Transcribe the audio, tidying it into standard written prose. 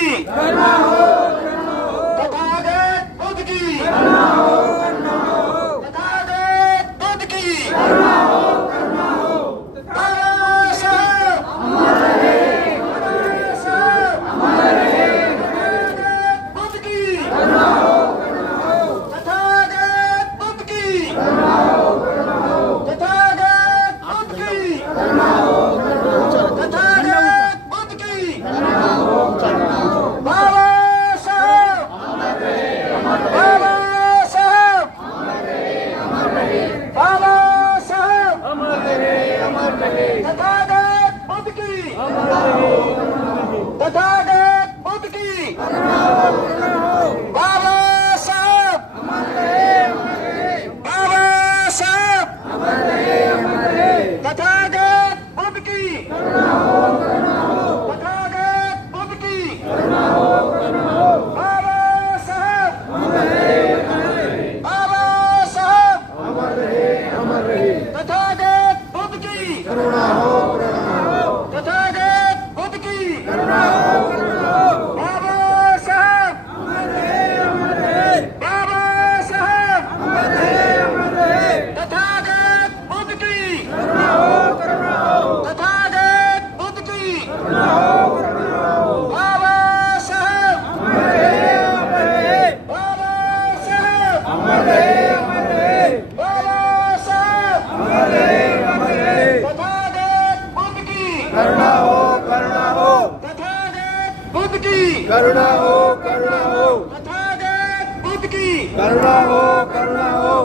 करुणा हो, तथागत बुद्ध की करुणा हो, तथागत बुद्ध की करुणा हो, बाबा साहब अमर रहे, बाबा साहब अमर रहे, तथागत बुद्ध की करुणा हो, तथागत बुद्ध की करुणा हो, तथागत बुद्ध की करुणा हो, तथागत बुद्ध की करुणा हो, बाबा साहब अमर रहे, बाबा साहब अमर रहे, बाबा साहब अमर रहे, तथागत बुद्ध की तथागत बुद्ध की बाबा साहब बाबा साहब तथागत बुद्ध की तथागत बुद्ध की बाबा साहब बाबा साहब तथागत बुद्ध की तथागत बुद्ध की बाबा साहब बाबा साहब तथागत बुद्ध की तथागत बुद्ध की बाबा साहब बाबा साहब बाबा साहब तथागत बुद्ध की करुणा हो, करुणा हो, तथागत बुद्ध की करुणा हो, करुणा हो, तथागत बुद्ध की करुणा हो, करुणा हो।